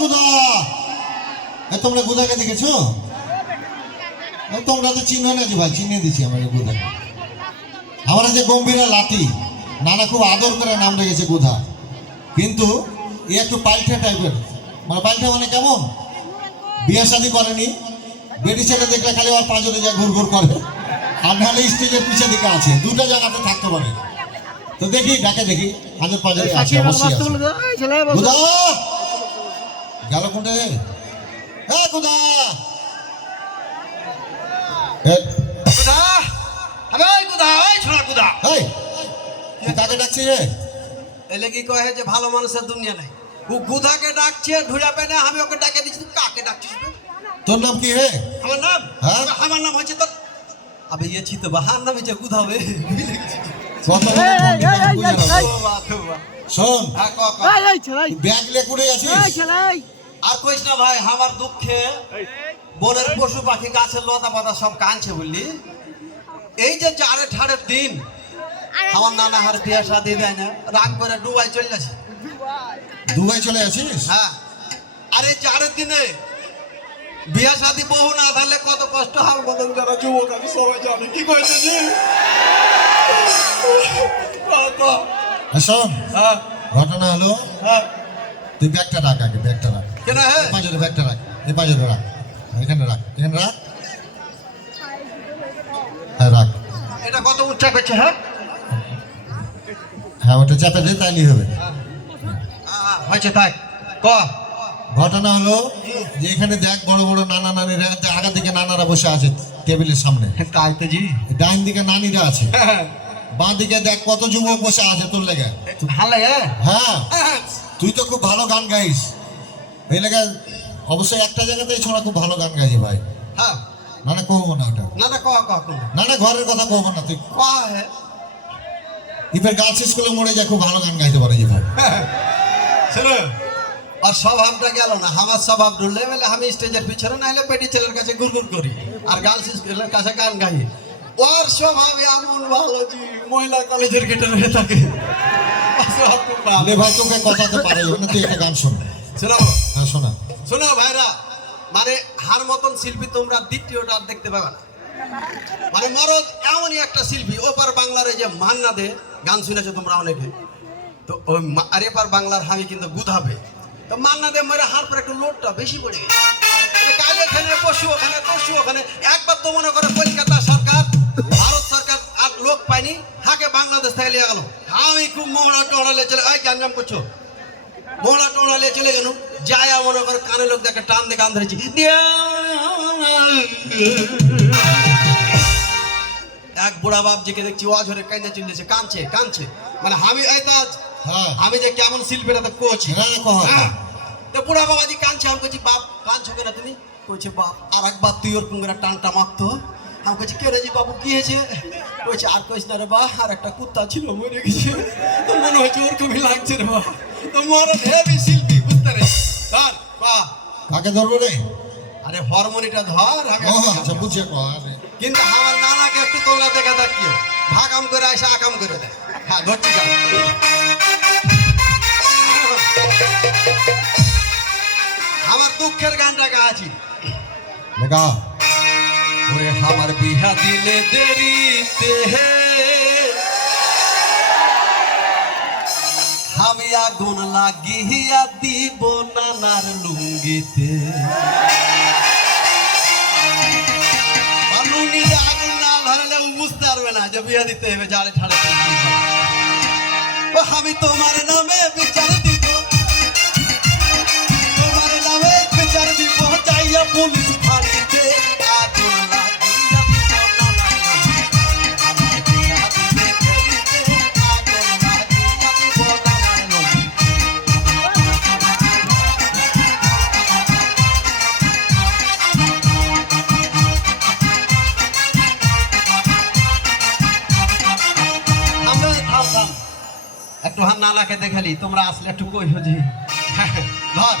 গুদা, তোমরা গুদাকে দেখেছো? তোমরা তো চিনো না যে ভাই, চিনিয়ে দিচ্ছি আমার গুদাকে। আমার যে গম্ভীরা লাতি, নানা খুব আদর করে নাম রেখেছে গুধা, কিন্তু এ একটু পাল্টা টাইপের। মানে পাল্টা মানে কেমন, বিয়ে শাদী করেনি, বেটি ছেলে দেখলে খালি আমার পাঁচরে যায় ঘুর ঘুর করে, আর নাহলে স্টেজের পিছিয়ে দিকে আছে, দুটো জায়গাতে থাকতে পারে। তো দেখি ডাকে, দেখি হাজার পাঁচরে আছে, অবশ্যই আছে। গুধা গেল কোনটা? গুধা, কাকে ডাকছি রে? এলে কি কয়ে যে ভালো মানুষের দুনিয়া নাই, ও গুধাকে ডাকছে ঢুড়া পেনে, আমি ওকে ডাকে দিচ্ছি। কাকে ডাকছিস? তোর নাম কি হে? আমার নাম? হ্যাঁ, আমার নাম হচ্ছে তোর আবে ইয়েছি তো বাহার নাম হচ্ছে গুধা হবে। শোন, হ্যাঁ, ব্যাগ লে করে আছিস? আর কইস না ভাই, আমার দুঃখে বনের পশু পাখি গাছের লতা পাতা সব কাঁদছে বুঝলি। এই যে চারে ঠাড়ের দিন আমার নানা হার বিয়ে শাদী দেয় না, রাগ করে ডুবাই চলে যাচ্ছে। দুবাই চলে আছিস? হ্যাঁ, আর এই চারের দিনে বিয়ে শাদী বহু না থাকলে কত কষ্ট হবে মতন যারা যুবক আমি সবাই জানি। কি কইছে জি? শোন, হ্যাঁ ঘটনা হলো, হ্যাঁ, তুই ব্যাগটা রাখ আগে, ব্যাগটা রাখ। কেন? হ্যাঁ, পাঁচরে ব্যাগটা রাখ, এই পাঁচরে রাখ, এখানে রাখ, এখানে রাখ, হ্যাঁ রাখ। এটা কত উচ্চা করছে? হ্যাঁ হ্যাঁ, ওটা চাপে দে, তাইলেই হবে। হয়েছে তাই ক। ঘটনা হলো যে এখানে দেখ, বড় বড় নানা নানিরা, আগা দিকে নানারা বসে আছে টেবিলের সামনে, তাই তো জি। ডাইন দিকে নানিরা আছে, বাঁ দিকে দেখ কত যুবক বসে আছে তোর লেগে। ভালো হ্যাঁ, তুই তো খুব ভালো গান গাইস, এই লেগে অবশ্যই একটা জায়গাতে ছোড়া খুব ভালো গান গাইছে ভাই। হ্যাঁ, না না কহবো না ওটা, না না ক ক ক না না ঘরের কথা কহবো না, তুই ক হ্যাঁ ইফের গার্লস স্কুলে মরে যায়, খুব ভালো গান গাইতে পারে যে ভাই। শোনো, আর স্বভাবটা গেল না, আমার স্বভাব ঢুললে বলে আমি স্টেজের পিছনে নাইলে পেটি ছেলের কাছে গুড়গুড় করি আর গার্লস স্কুলের কাছে গান গাই। ওর স্বভাব এমন ভালো জি, মহিলা কলেজের গেটে রয়ে থাকে। আরে ভাই তোকে কথাতে পারে না, তুই একটা গান শোন। শোনো, হ্যাঁ শোনা। শোনো ভাইরা, মানে হার মতন শিল্পী তোমরা দ্বিতীয়টা আর দেখতে পাবে না। মানে মরদ এমনই একটা শিল্পী, ওপার বাংলার এই যে মান্না দে গান শুনেছো তোমরা অনেকে, তো ওই আর এপার বাংলার আমি কিন্তু গুধাবে। তো মান্না দে মেরে হার পর একটু লোডটা বেশি পড়ে গেছে, কাল এখানে পশু ওখানে তসু ওখানে। একবার তো মনে করে কলকাতা সরকার, ভারত সরকার আর লোক পায়নি, হাকে বাংলাদেশ থেকে লিয়ে গেল। আমি খুব মোহরা টোড়ালে চলে, এই জানজাম করছো, মোহরা টোড়ালে চলে গেল, যায় মনে করে কানে লোক দেখে টান দিয়ে গান ধরেছি। এক বুড়া বাপজিকে দেখছি ওয়াজ হরে কাইনে চলেছে, কাঁদছে কাঁদছে। মানে আমি এই তো আমি যে কেমন শিল্পীরা তো কোচ, তো বুড়া বাবাজি কাঁদছে। আমি বলছি বাপ কাঁদছো কেন তুমি? কইছে বাপ আর একবার তুই ওর কুঙ্গরা টানটা মারতো। আমি বলছি কে রে জি বাবু কি হয়েছে? কইছে আর কইস না রে বা, আর একটা কুত্তা ছিল মরে গেছে, তো মনে হচ্ছে ওর কবি লাগছে রে বা। তো মরদ হেভি শিল্পী, বুঝতে রে ধর বা। কাকে ধরবো রে? আরে হরমোনিটা ধর। আচ্ছা বুঝে কর। কিন্তু আমার নানাকে একটু তোমরা দেখা দেখিও, ভাগাম করে আসে আকাম করে দেয়। হ্যাঁ ধরছি গান। আমার দুঃখের গানটা গাছি। দেখা ওরে আমার বিহা দিলে দেরিতে, আমি আগুন লাগিয়া দিব নানার লুঙ্গিতে। আগুন না ধরলে বুঝতে পারবে না যে বিয়া দিতে হবে, জালে ঠাড়ে। আমি তোমার নামে বিচার দিব, তোমার নামে বিচার দিব, চাইয়া পুলিশ ফাঁড়িতে আগুন লাগিয়া দিব নানার লুঙ্গিতে। আমার বিয়া দিলে দেরিতে, আগুন লাগিয়া দিব নানার লুঙ্গিতে। একটু হান নালাকে দেখালি, তোমরা আসলে একটু কইও যে ধর